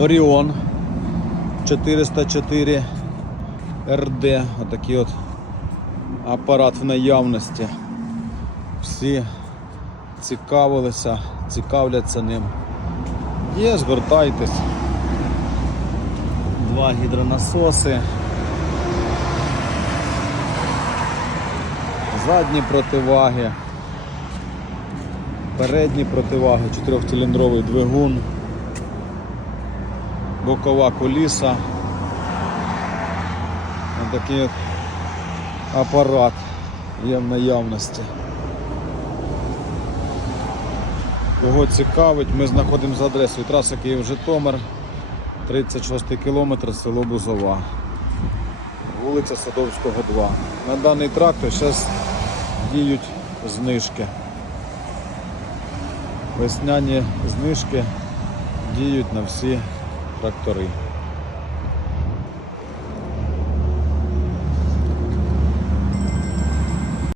Оріон 404 РД. Отакий от апарат в наявності. Всі цікавилися, цікавляться ним. Є, звертайтесь. Два гідронасоси. Задні противаги. Передні противаги, 4-циліндровий двигун, бокова коліса. Ось такий апарат є в наявності. Кого цікавить, ми знаходимося за адресою траса Київ-Житомир, 36 кілометр, село Бузова, вулиця Садовського, 2. На даний трактор зараз діють знижки. Весняні знижки діють на всі трактори.